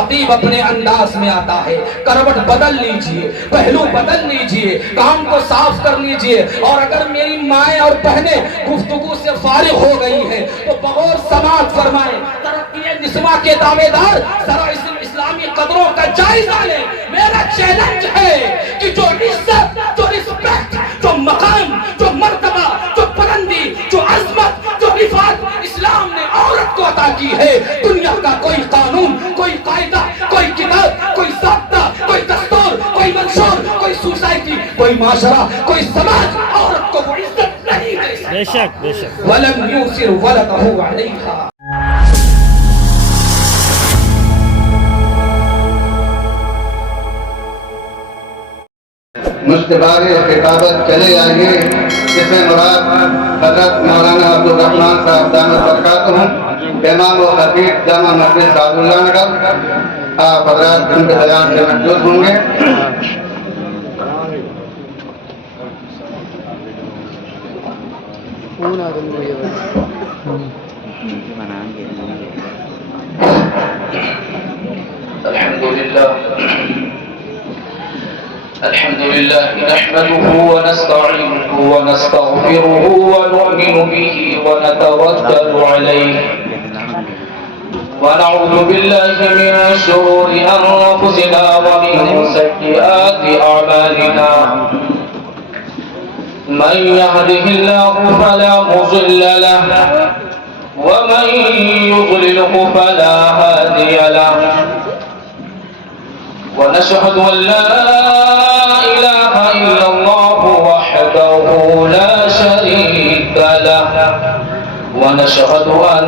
خطیب اپنے انداز میں آتا ہے، کروٹ بدل لیجئے، پہلو بدل لیجئے، کام کو صاف کر لیجئے، اور اگر میری مائیں اور بہنیں گفتگو سے فارغ ہو گئی ہیں تو بغور سماعت فرمائیں۔ ترقی نسواں کے دعوے دار ذرا اسلامی قدروں کا جائزہ لیں۔ میرا چیلنج ہے کہ جو عزت، جو رسپیکٹ، جو مقام، جو مرتبہ، جو بلندی، جو عظمت، جو رفعت اسلام نے عورت کو عطا کی ہے، دنیا کا کوئی قانون، کوئی قاعدہ، کوئی کتاب، کوئی ضابطہ، کوئی دستور، کوئی منشور، کوئی سوسائٹی، کوئی معاشرہ، کوئی سماج عورت کو وہ عزت نہیں دے سکتا۔ بے شک بے شک۔ وَلَمْ يُؤْثِرْ وَلَدَهُ عَلَيْهَا۔ مشتبار خطابت چلے آئیے، جس میں مراد حضرت مولانا عبدالرحمن صاحب دامت برکاتہم، امام و خطیب جامع مسجد سعد اللہ نگر، آپ حضرات ان کے بیان سے محفوظ ہوں گے۔ الحمد لله نحمده ونستعينه ونستغفره ونؤمن به ونتوكل عليه ونعوذ بالله من شرور أنفسنا ومن سيئات أعمالنا من يهده الله فلا مضل له ومن يضلله فلا هادي له ونشهد أن لا إله إلا الله وحده لا شريك له ونشهد أن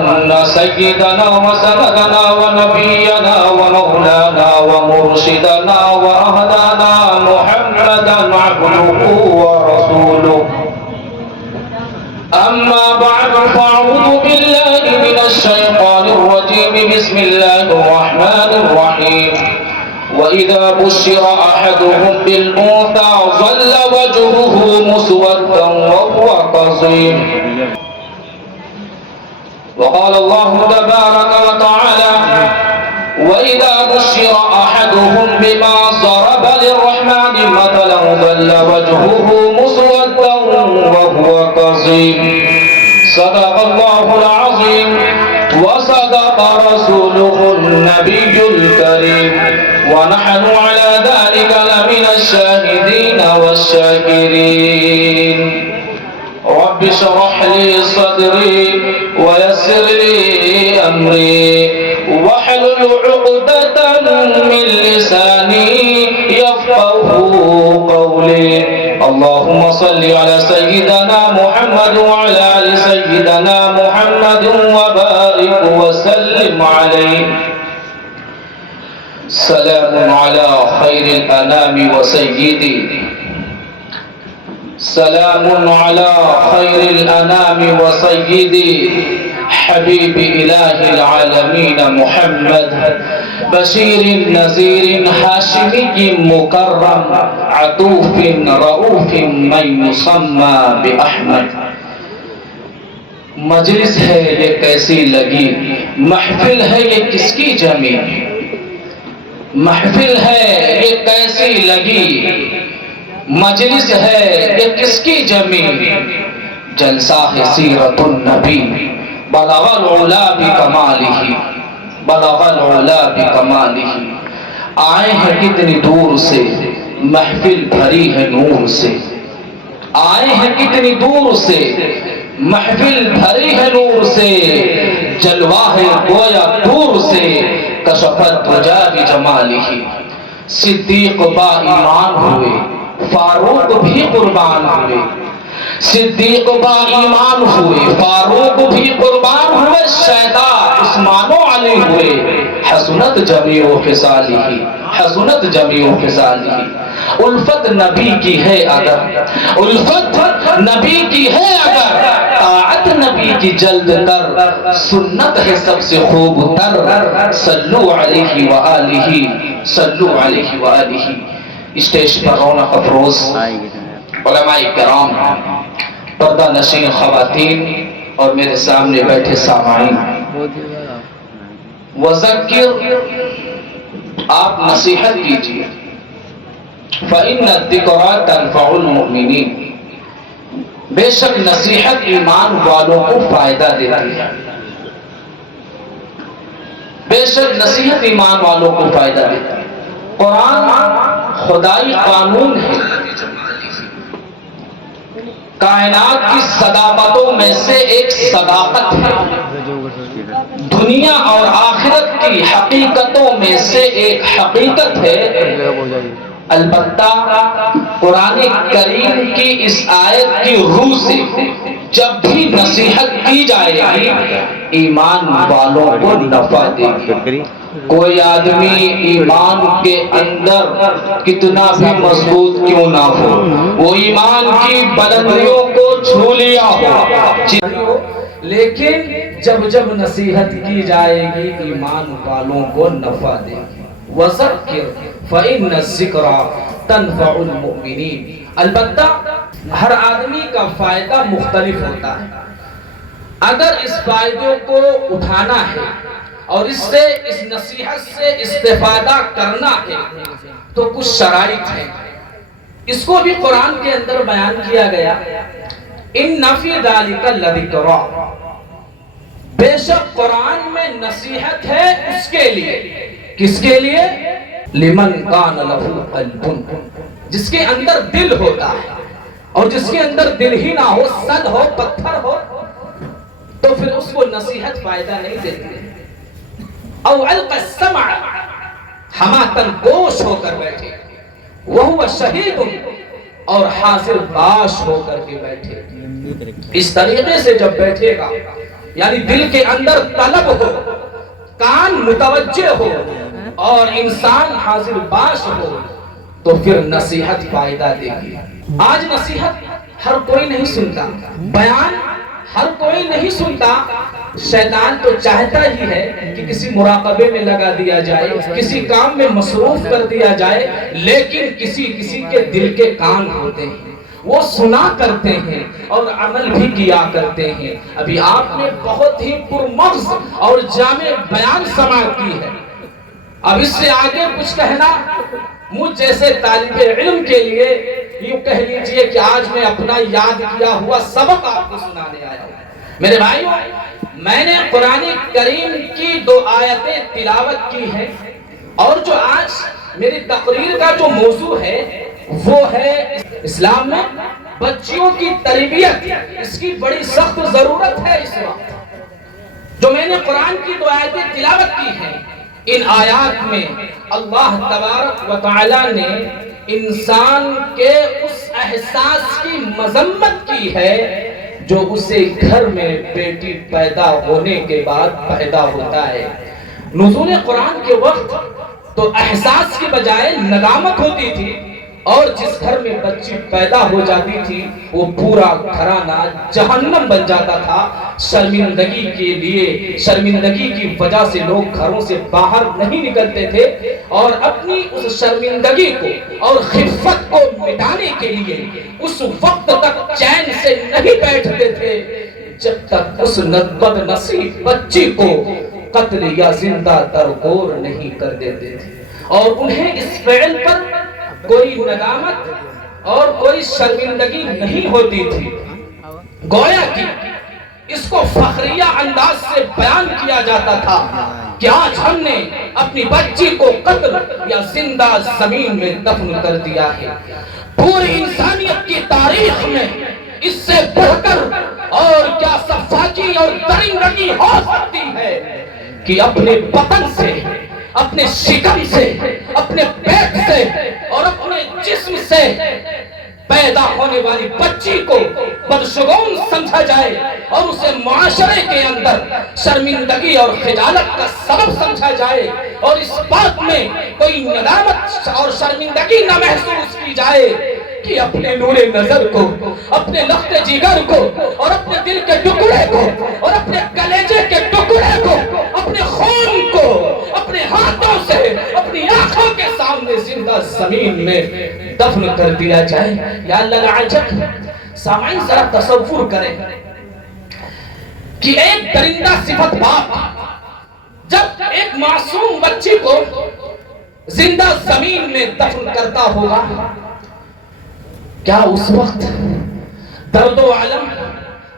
سيدنا وسندنا ونبينا ومولانا ومرشدنا وأهدانا محمدا عبده ورسوله أما بعد فأعوذ بالله من الشيطان الرجيم بسم الله الرحمن الرحيم وإذا بشر أحدهم بالأنثى ظل وجهه مسودا وهو كظيم وقال الله تبارك وتعالى وإذا بشر أحدهم بما ضرب للرحمن مثلا ظل وجهه مسودا وهو كظيم صدق الله العظيم وصدق رسوله النبي الكريم ونحن على ذلك لمن الشاهدين والشاكرين رب اشرح لي صدري ويسر لي أمري واحلل عقدة من لساني يفقه قولي اللهم صل على سيدنا محمد وعلى آل سيدنا محمد وبارك وسلم عليه سلام على خير الأنام وسيدي سلام على خير الأنام وسيدي حبيب إله العالمين محمد بشير نذير هاشمي مكرم عطوف رؤوف من يسمى بأحمد مجلس ہے یہ کیسی لگی محفل ہے یہ کس کی جمی محفل ہے یہ کیسی لگی مجلس ہے یہ کس کی جمی جلسہ ہے سیرت النبی بلغ العلا بکمالہ بلغ العلا بکمالہ آئے ہیں کتنی دور سے محفل بھری ہے نور سے آئے ہیں کتنی دور سے محفل بھری ہے نور سے جلوہ ہے گویا دور سے کشفت وجہ بجمالہ صدیق با ایمان ہوئے فاروق بھی قربان ہوئے صدیق با ایمان ہوئے فاروق بھی قربان ہوئے شہداء عثمان و علی ہوئے حسنت جمیع خصالہ حسنت جمیع خصالہ الفت نبی کی ہے اگر الفت نبی کی ہے اگر طاعت نبی کی جلد تر سنت ہے سب سے خوب تر صلو علیہ وآلہ صلو علیہ وآلہ اسٹیج پر رونق افروز علماء کرام پردہ نشین خواتین اور میرے سامنے بیٹھے سامعین وذکر آپ نصیحت کیجیے. فَإِنَّ الذِّكْرَىٰ تَنفَعُ الْمُؤْمِنِينَ، بے شک نصیحت ایمان والوں کو فائدہ دیتی ہے. بے شک نصیحت ایمان والوں کو فائدہ دیتی ہے. قرآن خدائی قانون ہے. کائنات کی صداقتوں میں سے ایک صداقت ہے. دنیا اور آخرت کی حقیقتوں میں سے ایک حقیقت ہے. البتہ قرآن کریم کی اس آیت کی روح سے جب بھی نصیحت کی جائے گی ایمان والوں کو نفع دے گی. کوئی آدمی ایمان کے اندر کتنا بھی مضبوط کیوں نہ ہو، وہ ایمان کی بلندیوں کو چھو لیا ہو، لیکن جب نصیحت کی جائے گی ایمان والوں کو نفع دے گی. وَذَكِّرْ فَإِنَّ الذِّكْرَىٰ تَنفَعُ الْمُؤْمِنِينَ. البتہ ہر آدمی کا فائدہ مختلف ہوتا ہے. اگر اس فائدوں کو اٹھانا ہے اور اس نصیحت سے استفادہ کرنا ہے تو کچھ شرائط ہیں. اس کو بھی قرآن کے اندر بیان کیا گیا. اِنَّ فِي ذَلِكَ لَذِكْرَىٰ، بے شک قرآن میں نصیحت ہے اس کے لیے. کس کے لیے؟ لمن کان لہ قلب، جس کے اندر دل ہوتا ہے. اور جس کے اندر دل ہی نہ ہو، سد ہو، پتھر ہو، تو پھر اس کو نصیحت فائدہ نہیں دیتی. او القى السمع، حماقت گوش ہو کر بیٹھے، وہو شہید، اور حاضر باش ہو کر کے بیٹھے. اس طریقے سے جب بیٹھے گا یعنی دل کے اندر طلب ہو، کان متوجہ ہو اور انسان حاضر باش ہو تو پھر نصیحت فائدہ دے گی. آج نصیحت ہر کوئی نہیں سنتا، بیان ہر کوئی نہیں سنتا. شیطان تو چاہتا ہی ہے کہ کسی مراقبے میں لگا دیا جائے، کسی کام میں مصروف کر دیا جائے، لیکن کسی کے دل کے کان ہوتے ہیں، وہ سنا کرتے ہیں اور عمل بھی کیا کرتے ہیں. ابھی آپ نے بہت ہی پرمغز اور جامع بیان سماعت کی ہے. اب اس سے آگے کچھ کہنا مجھ جیسے طالب علم کے لیے یوں کہہ لیجئے کہ آج میں اپنا یاد کیا ہوا سبق آپ کو سنانے آیا ہوں. میرے بھائیو، میں نے قرآن کریم کی 2 آیتیں تلاوت کی ہیں، اور جو آج میری تقریر کا جو موضوع ہے وہ ہے اسلام میں بچیوں کی تربیت. اس کی بڑی سخت ضرورت ہے اس وقت. جو میں نے قرآن کی 2 آیتیں تلاوت کی ہیں، ان آیات میں اللہ تبارک و تعالی نے انسان کے اس احساس کی مذمت کی ہے جو اسے گھر میں بیٹی پیدا ہونے کے بعد پیدا ہوتا ہے. نزول قرآن کے وقت تو احساس کی بجائے ندامت ہوتی تھی، اور جس گھر میں بچی پیدا ہو جاتی تھی وہ پورا گھرانہ جہنم بن جاتا تھا. شرمندگی کے لیے، شرمندگی کی وجہ سے لوگ گھروں سے باہر نہیں نکلتے تھے، اور اپنی اس شرمندگی کو اور خفت کو مٹانے کے لیے اس وقت تک چین سے نہیں بیٹھتے تھے جب تک اس بد نصیب بچی کو قتل یا زندہ درگور نہیں کر دیتے تھے. اور انہیں اس فعل پر کوئی ندامت اور کوئی شرمندگی نہیں ہوتی تھی. گویا کہ اس کو فخریہ انداز سے بیان کیا جاتا تھا کہ آج ہم نے اپنی بچی کو قتل یا زندہ زمین میں دفن کر دیا ہے. پوری انسانیت کی تاریخ میں اس سے بڑھ کر اور کیا سفاکی اور درندگی ہو سکتی ہے کہ اپنے بطن سے، اپنے شکم سے، اپنے پیٹ سے اور اپنے جسم سے پیدا ہونے والی بچی کو بدشگون سمجھا جائے اور اسے معاشرے کے اندر شرمندگی اور خجالت کا سبب سمجھا جائے، اور اس بات میں کوئی ندامت اور شرمندگی نہ محسوس کی جائے کہ اپنے نور نظر کو، اپنے لخت جگر کو اور اپنے دل کے ٹکڑے کو اور اپنے کلیجے کے ٹکڑے کو، اپنے خون کو اپنے ہاتھوں سے اپنی آنکھوں کے سامنے زندہ زمین میں دفن کر دیا جائے. یا اللہ العجب. سامعین ذرا تصور کریں کہ ایک درندہ صفت باپ جب ایک معصوم بچی کو زندہ زمین میں دفن کرتا ہوگا، کیا اس وقت درد و علم،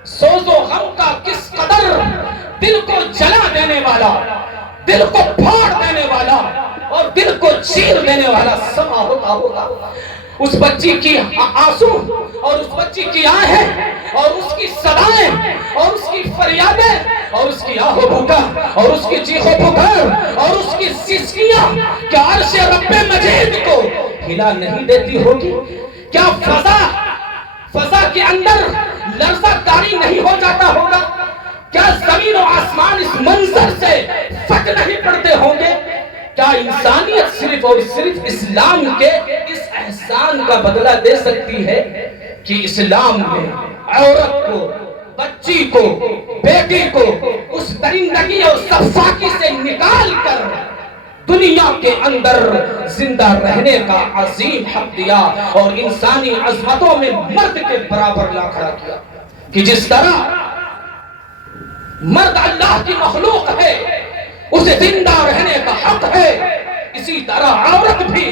سوز و غم کا کس قدر دل کو جلا دینے والا، دل کو پھاڑ دینے والا اور دل کو چیر دینے والا سما ہوتا ہوگا۔ اس بچی کی آنسو اور اس بچی کی آہیں اور اس کی صدائیں اور اس کی فریادیں اور اس کی آہ و بکا اور اس کی چیخ و پکار اور اس کی سسکیاں کیا عرش رب مجید کو ہلا نہیں دیتی ہوگی؟ کیا فضا کے اندر لرزہ داری نہیں ہو جاتا ہوگا؟ کیا زمین و آسمان اس منظر سے پھٹ نہیں پڑتے ہوں گے؟ کیا انسانیت صرف اور صرف اسلام کے اس احسان کا بدلہ دے سکتی ہے کہ اسلام میں عورت کو، بچی کو، بیٹی کو اس درندگی اور سفاکی سے نکال کر دنیا کے اندر زندہ رہنے کا عظیم حق دیا اور انسانی عظمتوں میں مرد کے برابر لا کھڑا کیا کہ جس طرح مرد اللہ کی مخلوق ہے، اسے زندہ رہنے کا حق ہے، اسی طرح عورت بھی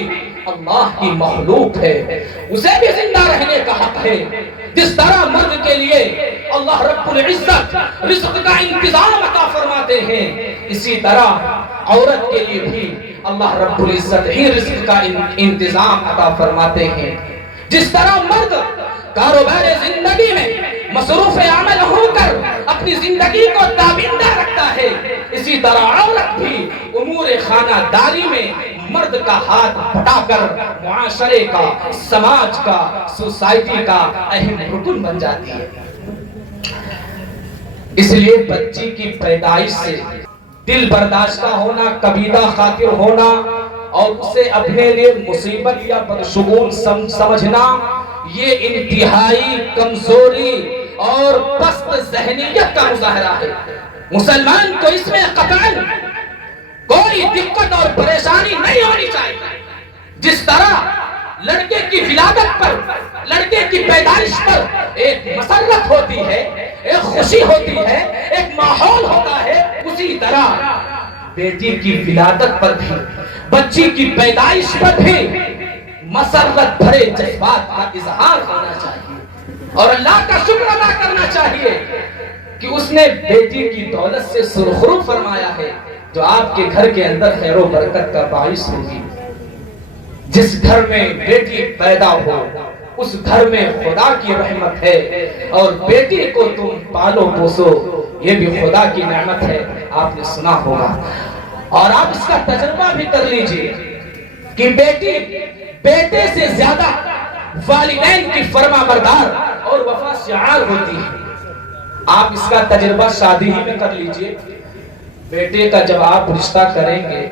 اللہ کی مخلوق ہے، اسے بھی زندہ رہنے کا حق ہے۔ جس طرح مرد کے لیے اللہ رب العزت رزق کا انتظام عطا فرماتے ہیں، اسی طرح عورت کے لیے بھی اللہ رب العزت ہی رزق کا انتظام عطا فرماتے ہیں۔ جس طرح مرد کاروبار زندگی میں مصروف عمل ہو کر اپنی زندگی کو تابندہ رکھتا ہے، اسی طرح عورت بھی امور خانہ داری میں مرد کا ہاتھ بٹا کر معاشرے کا، سماج کا، سوسائٹی کا اہم رکن بن جاتی ہے۔ اس لیے بچی کی پیدائش سے دل برداشتہ ہونا، کبیدہ خاطر ہونا اور اسے اپنے لیے مصیبت یا بدشگون سمجھنا، یہ انتہائی کمزوری اور پست ذہنیت کا مظاہرہ ہے۔ مسلمان کو اس میں قطعاً کوئی دقت اور پریشانی نہیں ہونی چاہیے۔ جس طرح لڑکے کی ولادت پر، لڑکے کی پیدائش پر ایک مسرت ہوتی ہے، ایک خوشی ہوتی ہے، ایک ماحول ہوتا ہے، اسی طرح بیٹی کی ولادت پر بھی، بچی کی پیدائش پر بھی مسرت بھرے جذبات کا اظہار ہونا چاہیے اور اللہ کا شکر ادا کرنا چاہیے کہ اس نے بیٹی کی دولت سے سرخرو فرمایا ہے جو آپ کے گھر کے اندر خیر و برکت کا باعث ہوگی۔ جس گھر میں بیٹی پیدا ہو اس گھر میں خدا کی رحمت ہے، اور بیٹی کو تم پالو پوسو یہ بھی خدا کی نعمت ہے، آپ نے سنا ہوگا۔ اور آپ اس کا تجربہ بھی کر لیجئے کہ بیٹی بیٹے سے زیادہ والدین کی فرما بردار اور وفا شعار ہوتی ہے۔ آپ اس کا تجربہ شادی ہی میں کر لیجئے۔ بیٹے کا جب آپ رشتہ کریں گے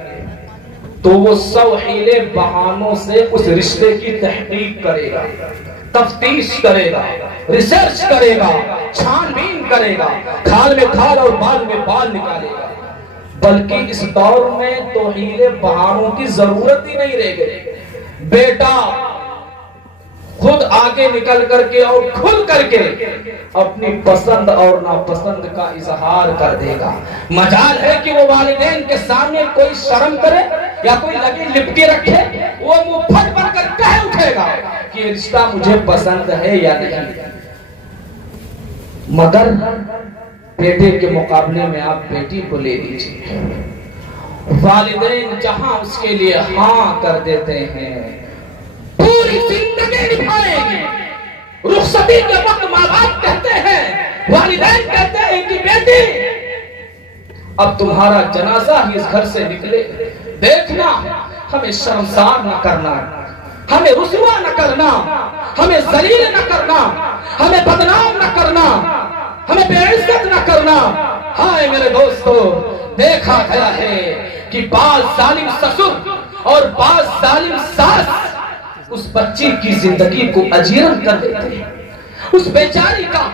تو وہ 100 حیلے بہانوں سے اس رشتے کی تحقیق کرے گا، تفتیش کرے گا، ریسرچ کرے گا، چھان بین کرے گا، کھال میں کھال اور بال میں بال نکالے گا۔ بلکہ اس دور میں تو حیلے بہانوں کی ضرورت ہی نہیں رہ گئی۔ بیٹا خود آگے نکل کر کے اور کھل کر کے اپنی پسند اور ناپسند کا اظہار کر دے گا۔ مجال ہے کہ وہ والدین کے سامنے کوئی شرم کرے یا کوئی لگی لپٹی رکھے، وہ منہ پھٹ پڑ کر کہہ اٹھے گا کہ یہ رشتہ مجھے پسند ہے یا نہیں۔ مگر بیٹے کے مقابلے میں آپ بیٹی کو لے لیجیے، والدین جہاں اس کے لیے ہاں کر دیتے ہیں، پوری زندگی نبھائے گی۔ رخصتی کے وقت ماں باپ کہتے ہیں، والدین کہتے ہیں کہ بیٹی اب تمہارا جنازہ ہی اس گھر سے نکلے، دیکھنا ہمیں شرمسار نہ کرنا، ہمیں رسوا نہ کرنا، ہمیں ذلیل نہ کرنا، ہمیں بدنام نہ کرنا، ہمیں بے عزت نہ کرنا۔ ہائے میرے دوستو، دیکھا گیا ہے کہ بعض ظالم سسر اور بعض ظالم ساس اس بچی کی زندگی کو اجیرن کر دیتے ہیں۔ اس بیچاری کا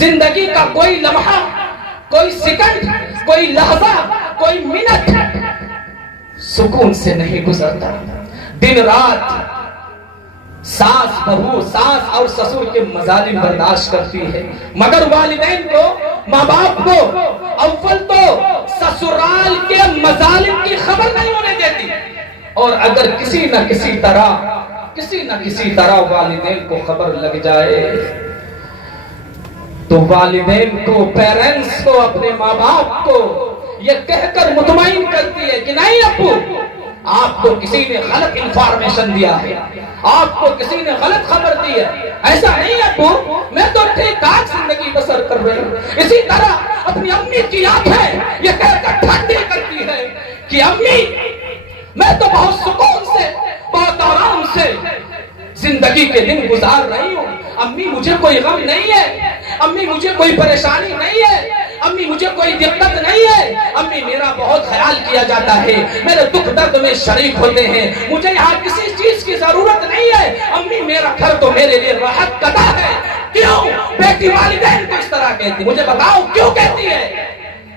زندگی کا کوئی لمحہ، کوئی سیکنڈ، کوئی لحظہ، کوئی منٹ سکون سے نہیں گزرتا۔ دن رات ساس بہو، ساس اور سسر کے مظالم برداشت کرتی ہے، مگر والدین کو، ماں باپ کو اول تو سسرال کے مظالم کی خبر نہیں ہونے دیتی۔ اور اگر کسی نہ کسی طرح والدین کو خبر لگ جائے تو والدین کو، پیرنٹس کو، اپنے ماں باپ کو یہ کہہ کر مطمئن کرتی ہے کہ نہیں ابو، آپ کو کسی نے غلط انفارمیشن دیا ہے، آپ کو کسی نے غلط خبر دی ہے، ایسا نہیں ابو، میں تو ٹھیک ٹھاک زندگی بسر کر رہی ہوں۔ اسی طرح اپنی امی کی آنکھیں یہ کہہ کر ٹھنڈی کرتی ہے کہ امی میں تو بہت سکون سے، بہت آرام سے زندگی کے دن گزار رہی ہوں، امی مجھے کوئی غم نہیں ہے، امی مجھے کوئی پریشانی نہیں ہے، امی مجھے کوئی دقت نہیں ہے، امی میرا بہت خیال کیا جاتا ہے، میرے دکھ درد میں شریک ہوتے ہیں، مجھے یہاں کسی چیز کی ضرورت نہیں ہے، امی میرا گھر تو میرے لیے راحت قطع ہے۔ کیوں بیٹی والدین کو اس طرح کہتی؟ مجھے بتاؤ کیوں کہتی ہے؟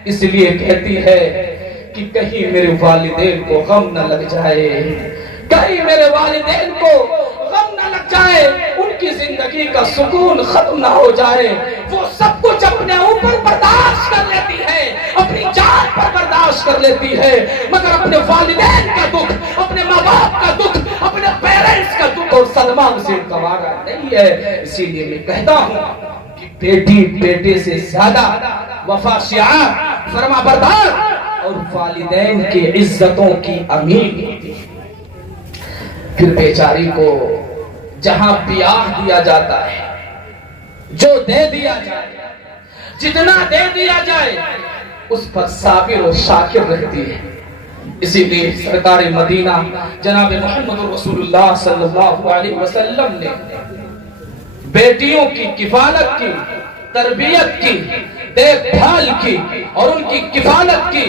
اس لیے کہتی ہے کہ کہیں میرے والدین کو غم نہ لگ جائے، کہیں میرے والدین کو غم نہ لگ جائے، ان کی زندگی کا سکون ختم نہ ہو جائے۔ وہ سب کچھ اپنے اوپر برداشت کر لیتی ہے، اپنی جان پر برداشت کر لیتی ہے، مگر اپنے والدین کا دکھ، اپنے ماں باپ کا دکھ، اپنے پیرنٹس کا دکھ اور سلمان سے گوارا نہیں ہے۔ اسی لیے میں کہتا ہوں کہ بیٹی بیٹے سے زیادہ وفا شعار، فرما بردار اور والدین کی عزتوں کی امین ہوتی ہے۔ پھر بیچاری کو جہاں بیاہ دیا جاتا ہے، جو دے دیا جائے، جتنا دے دیا جائے، اس پر صابر و شاکر رہتی ہے۔ اسی لیے سرکار مدینہ جناب محمد رسول اللہ صلی اللہ علیہ وسلم نے بیٹیوں کی کفالت کی، تربیت کی، دیکھ بھال کی اور ان کی کفالت کی،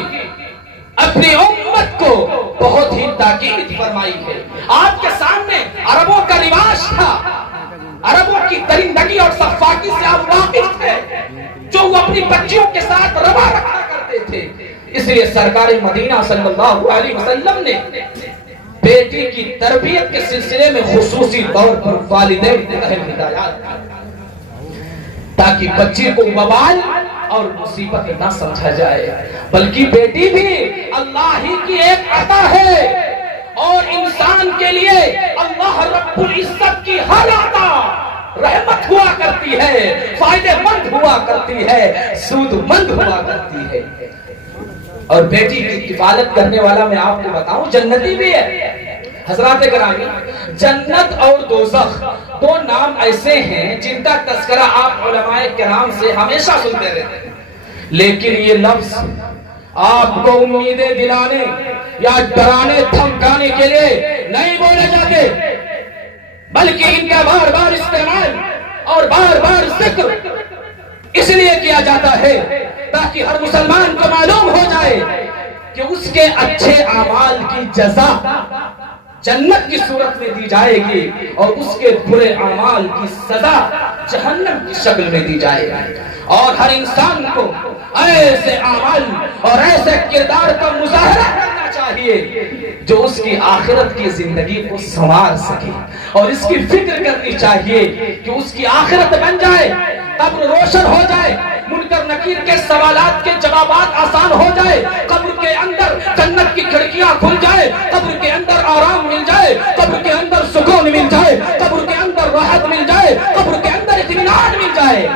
اپنی امت کو بہت ہی تاکید فرمائی ہے۔ آپ کے سامنے عربوں کا رواج تھا، عربوں کی درندگی اور سفاکی سے آپ واقف تھے، جو وہ اپنی بچیوں کے ساتھ روا رکھا کرتے تھے۔ اس لیے سرکار مدینہ صلی اللہ علیہ وسلم نے بیٹی کی تربیت کے سلسلے میں خصوصی طور پر والدین کو اہم ہدایات دی، تاکہ بچی کو وبال اور مصیبت نہ سمجھا جائے، بلکہ بیٹی بھی اللہ ہی کی ایک عطا ہے، اور انسان کے لیے اللہ رب العزت کی ہر عطا رحمت ہوا کرتی ہے، فائدہ مند ہوا کرتی ہے، سود مند ہوا کرتی ہے۔ اور بیٹی کی کفالت کرنے والا میں آپ کو بتاؤں جنتی بھی ہے۔ حضرات گرامی، جنت اور دوزخ دو نام ایسے ہیں جن کا تذکرہ آپ علماء کرام سے ہمیشہ سنتے رہتے ہیں، لیکن یہ لفظ آپ کو امیدیں دلانے یا ڈرانے دھمکانے کے لیے نہیں بولے جاتے، بلکہ ان کا بار بار استعمال اور بار بار ذکر اس لیے کیا جاتا ہے تاکہ ہر مسلمان کو معلوم ہو جائے کہ اس کے اچھے اعمال کی جزا جنت کی صورت میں دی جائے گی اور اس کے برے اعمال کی سزا جہنم کی شکل میں دی جائے گی۔ اور ہر انسان کو ایسے اعمال اور ایسے کردار کا مظاہرہ کرنا چاہیے جو اس کی آخرت کی زندگی کو سنوار سکے، اور اس کی فکر کرنی چاہیے کہ اس کی آخرت بن جائے، قبر روشن ہو جائے، منکر نکیر کے سوالات کے جوابات آسان ہو جائے، قبر کے اندر جنت کی کھڑکیاں کھل جائے، قبر کے اندر آرام مل جائے، قبر کے اندر سکون مل جائے، قبر کے اندر راحت مل جائے، قبر کے اندر اطمینان مل جائے۔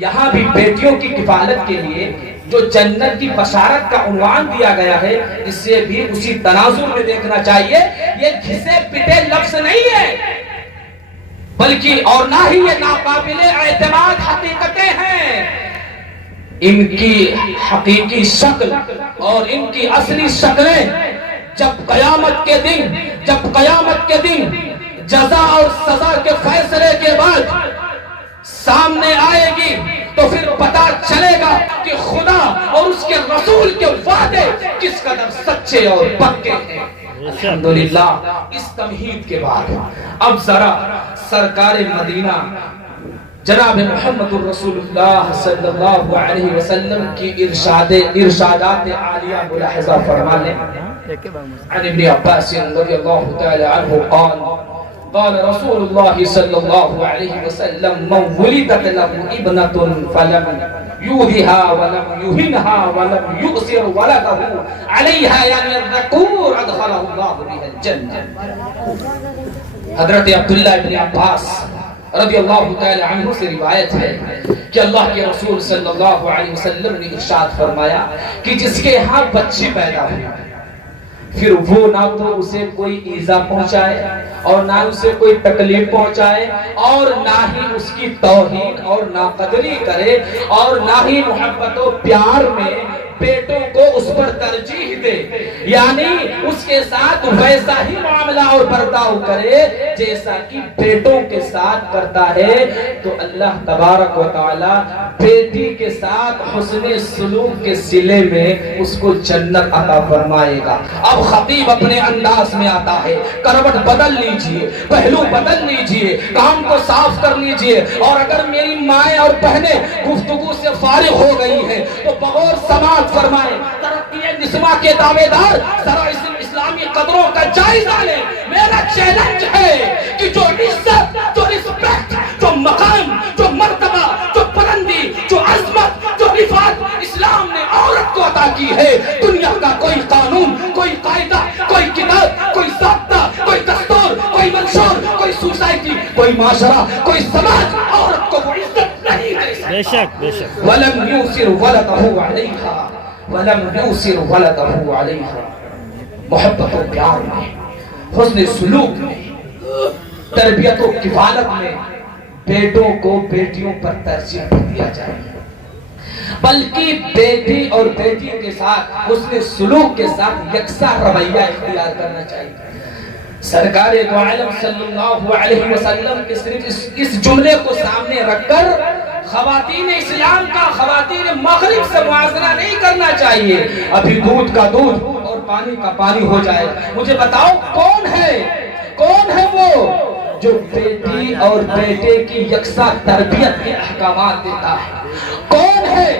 یہاں بھی بیٹیوں کی کفالت کے لیے جو جنت کی بشارت کا عنوان دیا گیا ہے، اس سے بھی اسی تناظر میں دیکھنا چاہیے۔ یہ گھسے پٹے لفظ نہیں ہے، بلکہ اور نہ ہی یہ ناقابل اعتماد حقیقتیں ہیں۔ ان کی حقیقی شکل اور ان کی اصلی شکلیں جب قیامت کے دن جزا اور سزا کے فیصلے کے بعد سامنے آئے گی تو پھر پتہ چلے گا کہ خدا اور اس کے رسول کے وعدے کس قدر سچے اور پکے ہیں۔ الحمدللہ اس تمہید کے بعد اب ذرا سرکار مدینہ جناب محمد رسول اللہ صلی اللہ علیہ وسلم کی ارشادات عالیہ ملاحظہ فرما لیں۔ عن ابن عباس رضی اللہ تعالی عنہ قال قال رسول الله صلى الله عليه وسلم من ولدت له ابنة فلم يوهها ولم يهنها ولم يؤثر ولده عليها يعني الذكور ادخله الله بها الجنة. حضرت عبداللہ ابن عباس رضی اللہ تعالی عنہ سے روایت ہے کہ اللہ کے رسول صلی اللہ علیہ وسلم نے ارشاد فرمایا کہ جس کے ہاں بچی پیدا ہوئی پھر وہ نہ تو اسے کوئی ایذا پہنچائے اور نہ اسے کوئی تکلیف پہنچائے اور نہ ہی اس کی توہین اور ناقدری کرے اور نہ ہی محبت و پیار میں بیٹوں کو اس پر ترجیح دے، یعنی اس کے ساتھ ویسا ہی معاملہ اور برتاؤ کرے جیسا کہ بیٹوں کے ساتھ کرتا ہے، تو اللہ تبارک و تعالی بیٹی کے ساتھ حسن سلوک کے صلے میں اس کو جنت عطا فرمائے گا۔ اب خطیب اپنے انداز میں آتا ہے، کروٹ بدل لیجئے، پہلو بدل لیجئے، کام کو صاف کر لیجئے، اور اگر میری مائیں اور بہنیں گفتگو سے فارغ ہو گئی ہیں تو بغور سماعت فرمائیں۔ ترقی نسواں کے دعوے دار ذرا اسلامی قدروں کا جائزہ لیں۔ میرا چیلنج ہے کہ جو عزت، جو رسپیکٹ، جو مقام، جو مرتبہ، جو بلندی، جو عظمت، جو رفعت اسلام نے عورت کو عطا کی ہے، دنیا کا کوئی قانون، کوئی قاعدہ، کوئی کتاب، کوئی ضابطہ، کوئی دستور، کوئی منشور، کوئی سوسائٹی، کوئی معاشرہ، کوئی سماج عورت کو وہ عزت نہیں دے سکتا۔ بے شک بے شک۔ وَلَمْ يُؤْثِرْ وَلَدَهُ عَلَيْهَا وَلَمْ يُؤْثِرْ وَلَدَهُ عَلَيْهَا۔ محبت و پیار میں، حسن سلوک میں، تربیت و کفالت میں بیٹوں کو بیٹیوں پر ترجیح دیا جائے، بلکہ بیٹی اور بیٹی کے ساتھ حسن سلوک کے ساتھ یکساں رویہ اختیار کرنا چاہیے۔ سرکار دو عالم صلی اللہ علیہ وسلم کے صرف اس جملے کو سامنے رکھ کر خواتین اسلام کا خواتین مغرب سے موازنہ نہیں کرنا چاہیے۔ ابھی دودھ کا دودھ اور پانی کا پانی ہو جائے۔ مجھے بتاؤ کون ہے وہ جو بیٹی اور بیٹے کی یکساں تربیت کے احکامات دیتا ہے؟ کون ہے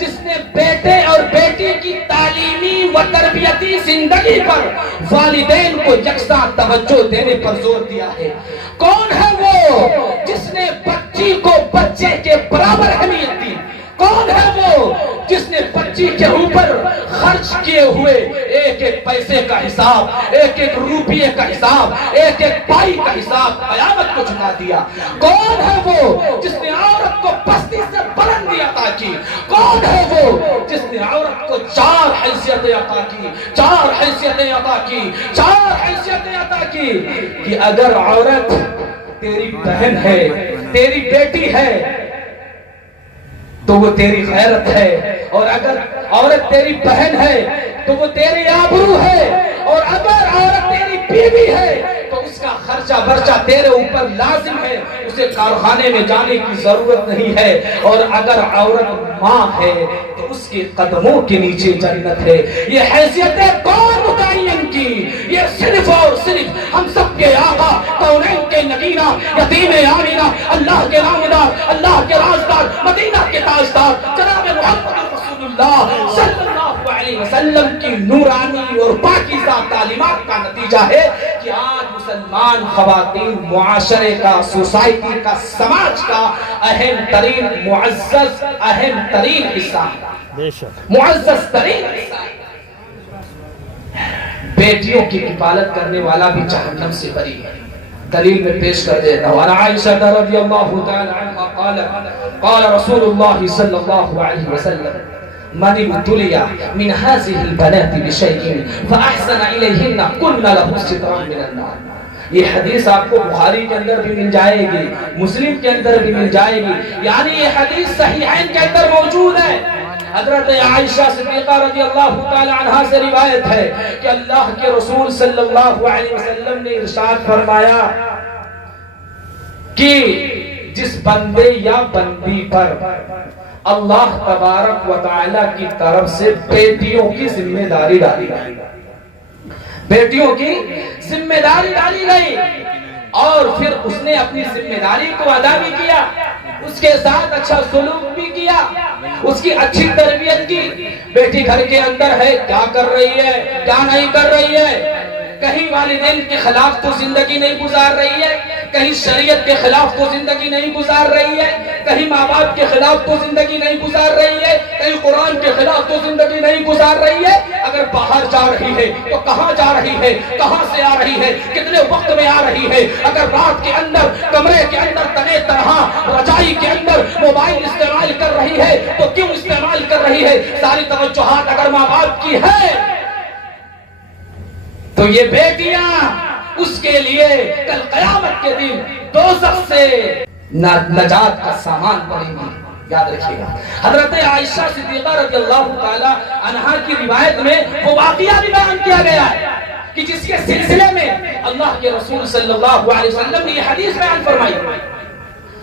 جس نے بیٹے اور بیٹی کی تعلیمی و تربیتی زندگی پر والدین کو یکساں توجہ دینے پر زور دیا ہے؟ کون ہے وہ جس نے بچی کو بچے کے برابر اہمیت دی؟ کون ہے وہ جس نے بچی کے اوپر خرچ کیے ہوئے ایک ایک پیسے کا حساب، ایک ایک روپیے کا حساب، ایک ایک پائی کا حساب قیامت کو چکا دیا؟ کون ہے وہ جس نے عورت کو پستی سے بلندی عطا کی؟ کون ہے وہ جس نے عورت کو چار حیثیتیں عطا کی، چار حیثیتیں عطا کی، چار حیثیتیں عطا کی کہ اگر عورت تیری بہن ہے، تیری بیٹی ہے تو وہ تیری غیرت ہے، اور اگر عورت تیری بہن ہے تو وہ تیری آبرو ہے، اور اگر عورت تیری بیوی ہے تو اس کا خرچہ برچہ تیرے اوپر لازم ہے، اسے کارخانے میں جانے کی ضرورت نہیں ہے، اور اگر عورت ماں ہے تو اس کے قدموں کے نیچے جنت ہے۔ یہ حیثیتیں کون متعین کی؟ یہ صرف اور صرف ہم سب کے آقا، کونین کے نگینہ، یتیم آمینہ، اللہ کے نامدار، اللہ کے رازدار، مدینہ کے تاجدار جناب محمد رسول اللہ صلی اللہ علیہ وسلم کی نورانی اور پاکیزہ تعلیمات کا نتیجہ ہے کہ آج مسلمان خواتین معاشرے کا، سوسائٹی کا، سماج کا اہم ترین معزز، اہم ترین حصہ ہے، معزز ترین حصہ ہے۔ بیٹیوں کی کفالت کرنے والا بھی جہنم سے بری ہے۔ دلیل میں پیش کر دیتا ہوں۔ عائشہ رضی اللہ تعالی عنہ قال رسول اللہ صلی اللہ علیہ وسلم من ابتلي من هذه البنات بشيء فأحسن إليهن كن له سترا من النار۔ یہ حدیث آپ کو بخاری کے اندر بھی مل جائے گی، مسلم کے اندر بھی مل جائے گی، یعنی یہ حدیث صحیحین کے اندر موجود ہے۔ حضرت عائشہ صدیقہ رضی اللہ تعالی عنہا سے روایت ہے کہ اللہ کے رسول صلی اللہ علیہ وسلم نے ارشاد فرمایا کہ جس بندے یا بندی پر اللہ تبارک و تعالی کی طرف سے بیٹیوں کی ذمہ داری ڈالی گئی، بیٹیوں کی ذمہ داری ڈالی گئی، اور پھر اس نے اپنی ذمہ داری کو ادا بھی کیا، اس کے ساتھ اچھا سلوک بھی کیا، اس کی اچھی تربیت کی۔ بیٹی گھر کے اندر ہے، کیا کر رہی ہے، کیا نہیں کر رہی ہے، کہیں والدین کے خلاف تو زندگی نہیں گزار رہی ہے، کہیں شریعت کے خلاف تو زندگی نہیں گزار رہی ہے، کہیں ماں باپ کے خلاف تو زندگی نہیں گزار رہی ہے، کہیں قرآن کے خلاف تو زندگی نہیں گزار رہی ہے۔ اگر باہر جا رہی ہے تو کہاں جا رہی ہے، کہاں سے آ رہی ہے، کتنے وقت میں آ رہی ہے؟ اگر رات کے اندر کمرے کے اندر تنے تنہا رجائی کے اندر موبائل استعمال کر رہی ہے تو کیوں استعمال کر رہی ہے؟ ساری توجہات اگر ماں باپ کی ہے تو یہ بیٹیاں اس کے لیے کل قیامت کے دن دوزخ سے نجات کا سامان بنیں گی۔ یاد رکھیے گا، حضرت عائشہ صدیقہ رضی اللہ تعالی عنہا کی روایت میں وہ واقعہ بھی بیان کیا گیا ہے کہ جس کے سلسلے میں اللہ کے رسول صلی اللہ علیہ وسلم نے یہ حدیث بیان فرمائی۔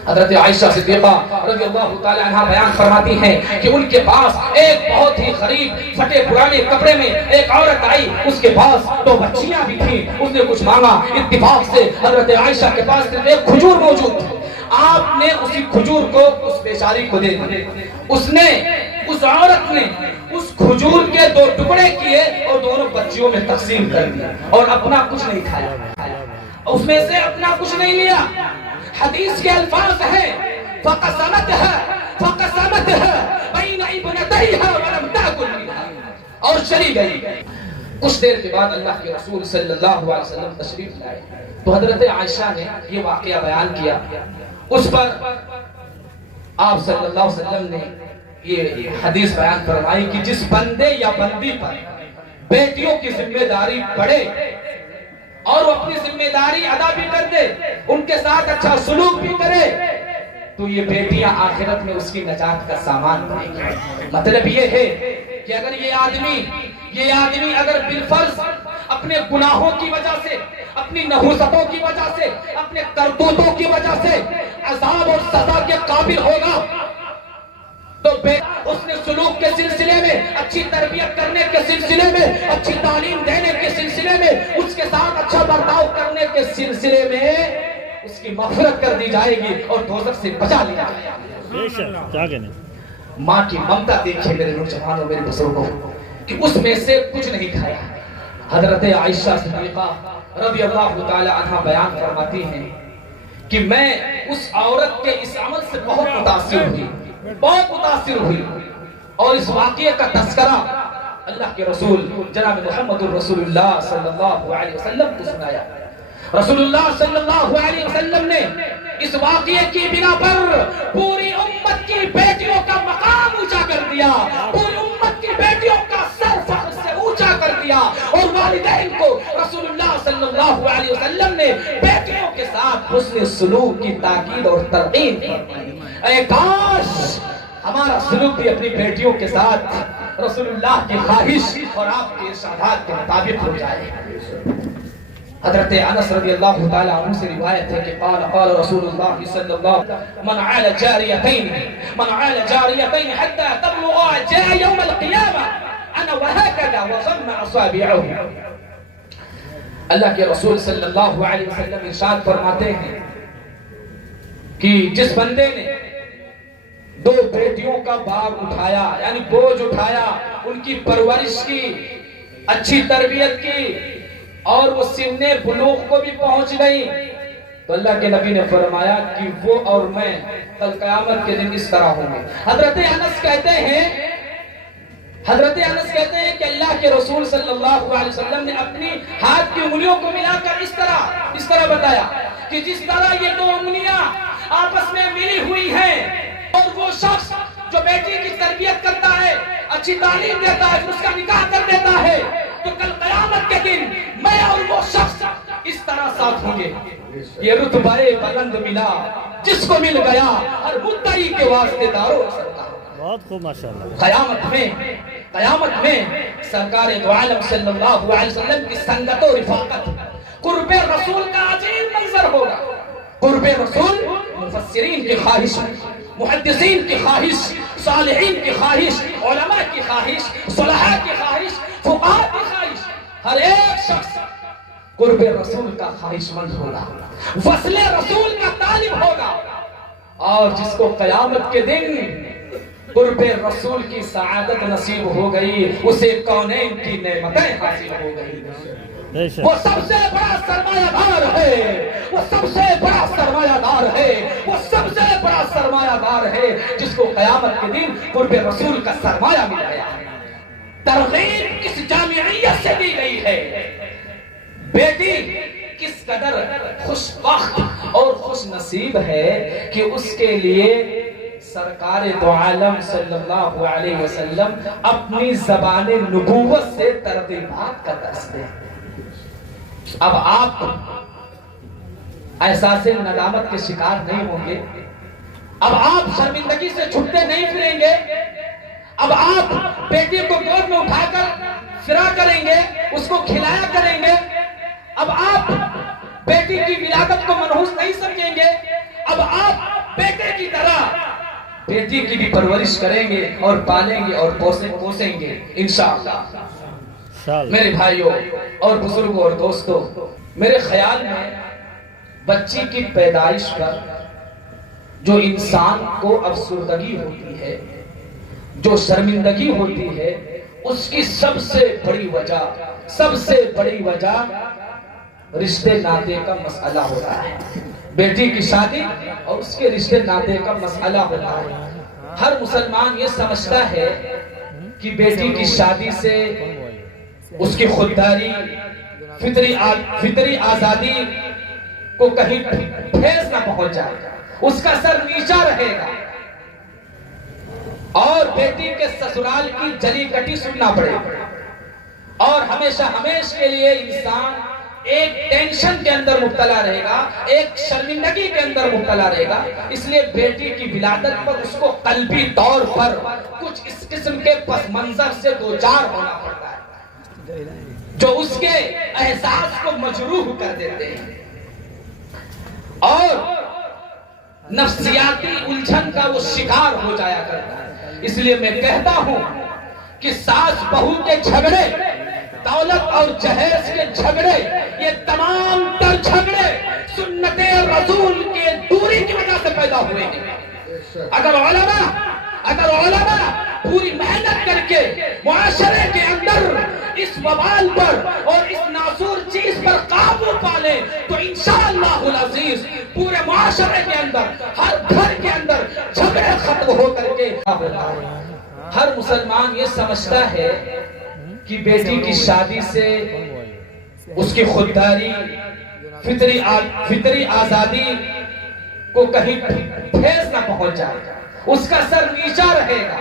حضرت عائشہ صدیقہ رضی اللہ تعالی عنہ بیان فرماتی ہیں کہ ان کے پاس ایک بہت ہی غریب پھٹے پرانے کپڑے میں ایک عورت آئی، اس کے پاس 2 بچیاں بھی تھیں، اس نے کچھ مانگا، اتفاق سے حضرت عائشہ کے پاس ایک کھجور موجود تھی، آپ نے اسی کھجور کو اس بیچاری کو دے دیا۔ اس عورت نے اس کھجور کے 2 ٹکڑے کیے اور دونوں بچیوں میں تقسیم کر دیا اور اپنا کچھ نہیں کھایا، اس میں سے اپنا کچھ نہیں لیا۔ حدیث کے الفاظ ہیں فَقَسَمَتْهَا بَيْنَ ابْنَتَيْهَا وَلَمْ تَأْكُلْ مِنْهَا، اور چلی گئی۔ کچھ دیر کے بعد اللہ کے رسول صلی اللہ علیہ وسلم تشریف لائے تو حضرت عائشہ نے یہ واقعہ بیان کیا۔ اس پر آپ صلی اللہ علیہ وسلم نے یہ حدیث بیان فرمائی کہ جس بندے یا بندی پر بیٹیوں کی ذمہ داری پڑے اور وہ اپنی ذمہ داری ادا بھی کر دے، ان کے ساتھ اچھا سلوک بھی کرے، تو یہ بیٹیاں آخرت میں اس کی نجات کا سامان بنیں گی۔ مطلب یہ ہے کہ اگر یہ آدمی اگر بالفرض اپنے گناہوں کی وجہ سے، اپنی نحوستوں کی وجہ سے، اپنے کرتوتوں کی وجہ سے عذاب اور سزا کے قابل ہوگا تو اس نے سلوک کے سلسلے میں، اچھی تربیت کرنے کے سلسلے میں، اچھی تعلیم دینے کے سلسلے میں، اس کے ساتھ اچھا برتاؤ کرنے کے سلسلے میں اس کی مغفرت کر دی جائے گی اور دوزخ سے بچا لیا جائے گا۔ ماں کی ممتا دیکھیے میرے نوجوانوں، میرے بزرگوں، کہ اس میں سے کچھ نہیں کھایا۔ حضرت عائشہ صدیقہ رضی اللہ تعالی عنہ بیان فرماتی ہیں کہ میں اس عورت کے اس عمل سے بہت متاثر ہوئی اور اس واقعے کا تذکرہ اللہ کے رسول جناب محمد الرسول اللہ صلی اللہ علیہ وسلم کو سنایا۔ رسول اللہ صلی اللہ علیہ وسلم نے اس واقعے کی بنا پر پوری امت کی بیٹیوں کا مقام اونچا کر دیا، پوری امت کی بیٹیوں کا سر فخر سے اونچا کر دیا، اور والدین کو رسول اللہ صلی اللہ علیہ وسلم نے بیٹیوں کے ساتھ حسن سلوک کی تاکید اور ترغیب فرمائی۔ اے کاش ہمارا سلوک بھی اپنی بیٹیوں کے ساتھ رسول اللہ کی خواہش اور آپ کے ارشادات کے مطابق ہو جائے۔ حضرت انس رضی اللہ تعالی عنہ سے روایت ہے کہ قال رسول اللہ صلی اللہ علیہ وسلم من عال جاریتین حتی تبلغا جاء یوم القیامہ انا وهكذا وضم اصابعه۔ اللہ کے رسول صلی اللہ علیہ وسلم ارشاد فرماتے ہیں کہ جس بندے نے 2 بیٹیوں کا بار اٹھایا، یعنی بوجھ اٹھایا، ان کی پرورش کی، اچھی تربیت کی، اور وہ سن بلوغ کو بھی پہنچ گئی، تو اللہ کے نبی نے فرمایا کہ وہ اور میں کل قیامت کے دن اس طرح ہوں گے۔ حضرت انس کہتے ہیں کہ اللہ کے رسول صلی اللہ علیہ وسلم نے اپنی ہاتھ کی انگلیوں کو ملا کر اس طرح بتایا کہ جس طرح یہ 2 انگلیاں آپس میں ملی ہوئی ہیں، اور وہ شخص جو بیٹی کی تربیت کرتا ہے، اچھی تعلیم دیتا ہے، اس کا نکاح کر دیتا ہے، تو کل قیامت کے دن میں اور وہ شخص اس طرح ساتھ ہوں گے۔ یہ رتبہ بلند ملا جس کو مل گیا ہر مدعی کے واسطے دارو سکتا۔ بہت خوب ماشاءاللہ۔ قیامت میں سرکار دو عالم صلی اللہ علیہ وسلم کی سنگت و رفاقت، قرب رسول کا عجیب منظر ہوگا۔ قرب رسول مفسرین کی خواہش، محدثین کی خواہش، صالحین کی خواہش، علماء کی خواہش، صلحاء کی خواہش، فقہاء کی خواہش، ہر ایک شخص قرب رسول کا خواہش مند ہوگا، وصل رسول کا طالب ہوگا، اور جس کو قیامت کے دن قرب رسول کی سعادت نصیب ہو گئی، اسے کونین کی نعمتیں حاصل ہو گئی۔ وہ سب سے بڑا سرمایہ دار ہے، وہ سب سے بڑا سرمایہ دار ہے، وہ سب سے بڑا سرمایہ دار ہے جس کو قیامت کے دن قرب رسول کا سرمایہ مل گیا ہے۔ ترغیب کس جامعیت سے دی گئی ہے، بیٹی کس قدر خوش بخت اور خوش نصیب ہے کہ اس کے لیے سرکار دو عالم صلی اللہ علیہ وسلم اپنی زبان نبوت سے ترغیبات کا درس دیں۔ اب آپ احساس ندامت کے شکار نہیں ہوں گے، اب آپ شرمندگی سے چھٹتے نہیں پھریں گے، اب آپ بیٹی کو گود میں اٹھا کر فرا کریں گے، اس کو کھلایا کریں گے، اب آپ بیٹی کی ولادت کو منحوس نہیں سمجھیں گے، اب آپ بیٹے کی طرح بیٹی کی بھی پرورش کریں گے اور پالیں گے اور پوسیں گے انشاءاللہ۔ میرے بھائیوں اور بزرگوں اور دوستوں، میرے خیال میں بچی کی پیدائش پر جو انسان کو افسردگی ہوتی ہے، جو شرمندگی ہوتی ہے، اس کی سب سے بڑی وجہ رشتے ناطے کا مسئلہ ہوتا ہے۔ بیٹی کی شادی اور اس کے رشتے ناطے کا مسئلہ ہوتا ہے۔ ہر مسلمان یہ سمجھتا ہے کہ بیٹی کی شادی سے اس کی خودداری، فطری آزادی کو کہیں ٹھیس نہ پہنچ جائے گا، اس کا سر نیچا رہے گا، اور بیٹی کے سسرال کی جلی کٹی سننا پڑے گا، اور ہمیشہ کے لیے انسان ایک ٹینشن کے اندر مبتلا رہے گا، ایک شرمندگی کے اندر مبتلا رہے گا۔ اس لیے بیٹی کی ولادت پر اس کو قلبی طور پر کچھ اس قسم کے پس منظر سے دوچار ہونا پڑتا ہے جو اس کے احساس کو مجروح کر دیتے ہیں، اور نفسیاتی الجھن کا وہ شکار ہو جایا کرتا ہے۔ اس لیے میں کہتا ہوں کہ ساس بہو کے جھگڑے، دولت اور جہیز کے جھگڑے، یہ تمام تر جھگڑے سنت رسول کے دوری کی وجہ سے پیدا ہوئے ہیں۔ اگر علماء پوری محنت کر کے معاشرے کے اندر اس وبال پر اور اس ناسور چیز پر قابو پالے تو انشاءاللہ العزیز پورے معاشرے کے اندر، ہر گھر کے اندر جھگڑے ختم ہو کر کے ہر مسلمان یہ سمجھتا ہے کہ بیٹی کی شادی سے اس کی خودداری، فطری آزادی کو کہیں ٹھیس نہ پہنچ جائے گا، اس کا سر نیچا رہے گا،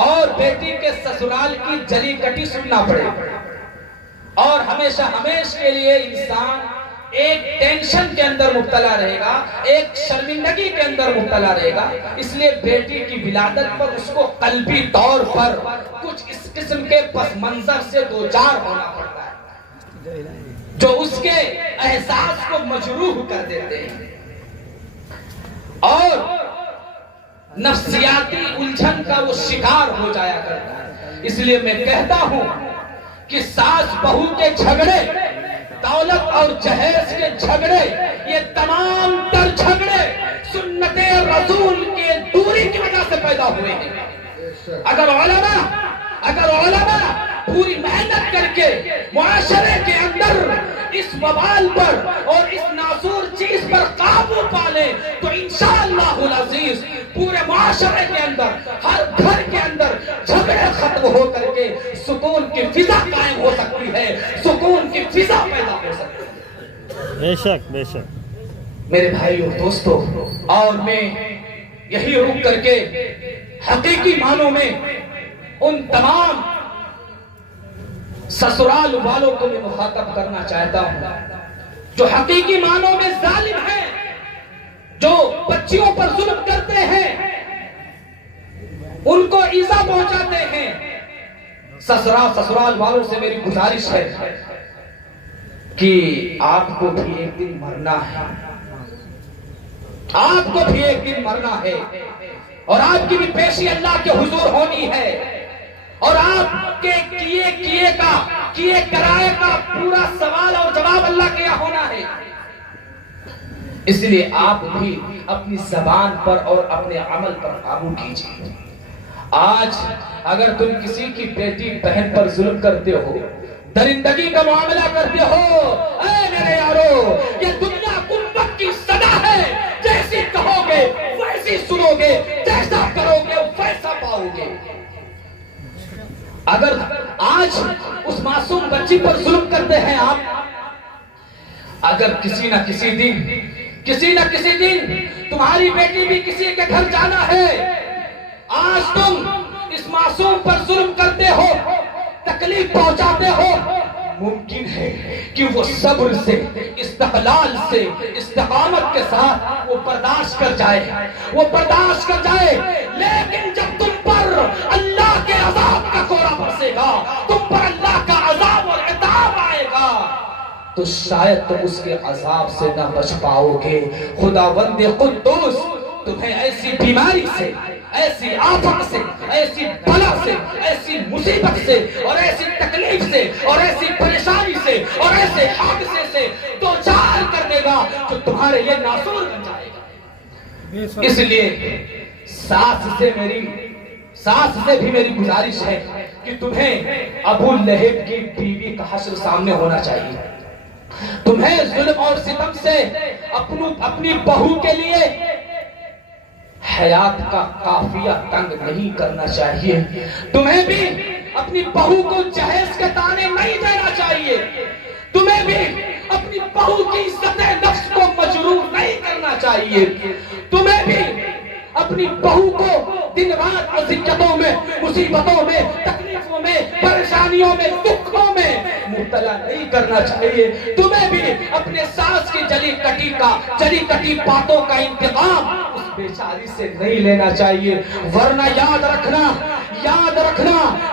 اور بیٹی کے سسرال کی جلی کٹی سننا پڑے گا، اور ہمیشہ کے لیے انسان ایک ٹینشن کے اندر مبتلا رہے گا، ایک شرمندگی کے اندر مبتلا رہے گا۔ اس لیے بیٹی کی ولادت پر اس کو قلبی طور پر کچھ اس قسم کے پس منظر سے دوچار ہونا پڑتا ہے جو اس کے احساس کو مجروح کر دیتے ہیں، اور نفسیاتی الجھن کا وہ شکار ہو جایا کرتا ہے۔ اس لیے میں کہتا ہوں کہ ساس بہو کے جھگڑے، دولت اور جہیز کے جھگڑے، یہ تمام تر جھگڑے سنت رسول کے دوری کی وجہ سے پیدا ہوئے ہیں۔ اگر علماء پوری محنت کر کے معاشرے کے اندر اس وبال پر اور اس ناسور چیز پر قابو پالے تو انشاءاللہ العزیز پورے معاشرے کے اندر، ہر گھر کے اندر جھگڑے ختم ہو کر کے سکون کی فضا قائم ہو سکتی ہے، سکون کی فضا پیدا ہو سکتی ہے۔ بے شک میرے بھائیوں دوستوں، اور میں یہی رک کر کے حقیقی معنوں میں ان تمام سسرال والوں کو میں مخاطب کرنا چاہتا ہوں جو حقیقی معنوں میں ظالم ہیں، جو بچیوں پر ظلم کرتے ہیں، ان کو ایذا پہنچاتے ہیں۔ سسرال والوں سے میری گزارش ہے کہ آپ کو بھی ایک دن مرنا ہے، آپ کو بھی ایک دن مرنا ہے، اور آپ کی بھی پیشی اللہ کے حضور ہونی ہے، اور آپ کے کیے کرائے کا پورا سوال اور جواب اللہ کے یہاں ہونا ہے۔ اس لیے آپ بھی اپنی زبان پر اور اپنے عمل پر قابو کیجیے۔ آج اگر تم کسی کی بیٹی بہن پر ظلم کرتے ہو، درندگی کا معاملہ کرتے ہو، اے میرے یارو، یہ دنیا قوت کی سزا ہے۔ جیسی کہو گے ویسی سنو گے، جیسا کرو گے ویسا پاؤ گے۔ اگر آج اس معصوم بچی پر ظلم کرتے ہیں آپ، اگر کسی نہ کسی دن تمہاری بیٹی بھی کسی کے گھر جانا ہے، آج تم اس معصوم پر ظلم کرتے ہو، تکلیف پہنچاتے ہو، ممکن ہے کہ وہ صبر سے، استقلال سے، استقامت کے ساتھ وہ برداشت کر جائے، لیکن جب تم پر اللہ کے عذاب کا کوڑا برسے گا، تم پر اللہ کا عذاب اور عذاب آئے گا، تو شاید تم اس کے عذاب سے نہ بچ پاؤ گے۔ خداوند قدوس تمہیں ایسی بیماری سے، ایسی آفت سے، ایسی بلا سے، ایسی مصیبت سے، اور ایسی تکلیف سے، اور ایسی پریشانی سے، اور ایسے حادثے سے دو چار کر دے گا جو تمہارے لیے ناصور بن جائے گا۔ اس لیے ساس سے بھی میری گزارش ہے کہ تمہیں ابو لہب کی بیوی کا حشر سامنے ہونا چاہیے۔ تمہیں ظلم اور ستم سے اپنی بہو کے لیے حیات کا قافیہ تنگ نہیں کرنا چاہیے۔ تمہیں بھی اپنی بہو کو جہیز کے تانے نہیں دینا چاہیے۔ تمہیں بھی اپنی بہو کی عزت نفس کو مجروح نہیں کرنا چاہیے۔ تمہیں بھی اپنی بہو کو دن رات اذیتوں میں، مصیبتوں میں، تکلیفوں میں، پریشانیوں میں، دکھوں میں مبتلا نہیں کرنا چاہیے۔ تمہیں بھی اپنے ساس کی جلی کٹی باتوں کا انتقام اس بیچاری سے نہیں لینا چاہیے، ورنہ یاد رکھنا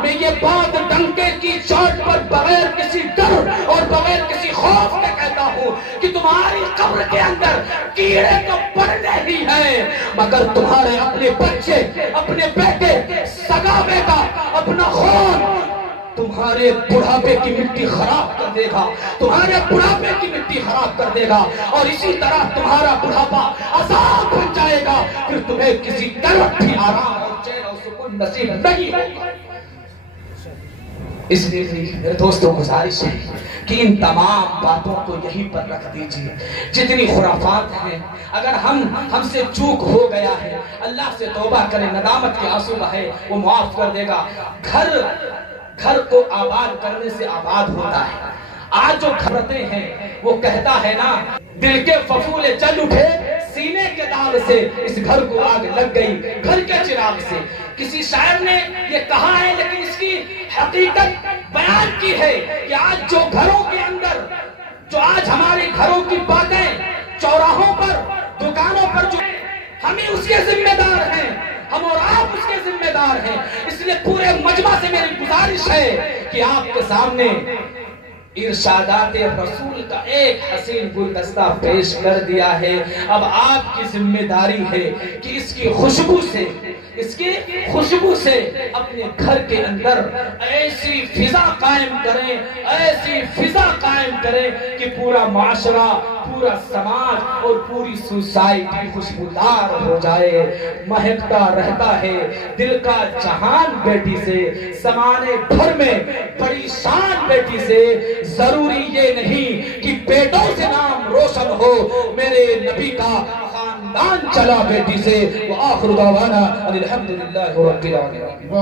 میں یہ بات ڈنکے کی چوٹ پر بغیر کسی ڈر اور بغیر کسی خوف کے کہتا ہوں کہ تمہاری قبر کے اندر کیڑے تو پڑنے ہی ہیں، مگر تمہارے اپنے بچے، اپنے بیٹے، سگا بیٹا، اپنا خون تمہارے بڑھاپے کی مٹی خراب کر دے گا، اور اسی طرح تمہارا بڑھاپا عذاب بن جائے گا، پھر تمہیں کسی طرح بھی آرام اور چین اور سکون نصیب نہیں ہوگا۔ اس لیے میرے دوستوں گزارش ہے کہ ان تمام باتوں کو یہیں پر رکھ دیجئے۔ جتنی خرافات ہیں، اگر ہم سے چوک ہو گیا ہے، اللہ سے توبہ کریں، ندامت کے آنسو بہائے، وہ معاف کر دے گا۔ گھر کو آباد کرنے سے آباد ہوتا ہے۔ آج جو گھرتے ہیں وہ کہتا ہے نا، دل کے ففولے چل اٹھے سینے کے داغ سے، اس گھر کو آگ لگ گئی گھر کے چراغ سے۔ کسی شاعر نے یہ کہا ہے، لیکن اس کی حقیقت بیان کی ہے کہ آج جو گھروں کے اندر، جو آج ہمارے گھروں کی باتیں چوراہوں پر، دکانوں پر، جو ہم ہی اس کے ذمہ دار ہیں، ہم اور آپ اس کے ذمہ دار ہیں۔ اس لیے پورے مجمع سے میری گزارش ہے کہ آپ کے سامنے ارشادات رسول کا ایک حسین گلدستہ پیش کر دیا ہے۔ اب آپ کی ذمہ داری ہے کہ اس کی خوشبو سے اپنے گھر کے اندر ایسی فضا قائم کریں کہ پورا معاشرہ، پورا سماج اور پوری سوسائٹی خوشبودار ہو جائے۔ مہکتا رہتا ہے دل کا جہان بیٹی سے، زمانے بھر میں بڑی شان بیٹی سے۔ ضروری یہ نہیں کہ بیٹوں سے نام روشن ہو، میرے نبی کا خاندان چلا بیٹی سے۔ وآخر دعوانا الحمدللہ رب العالمین۔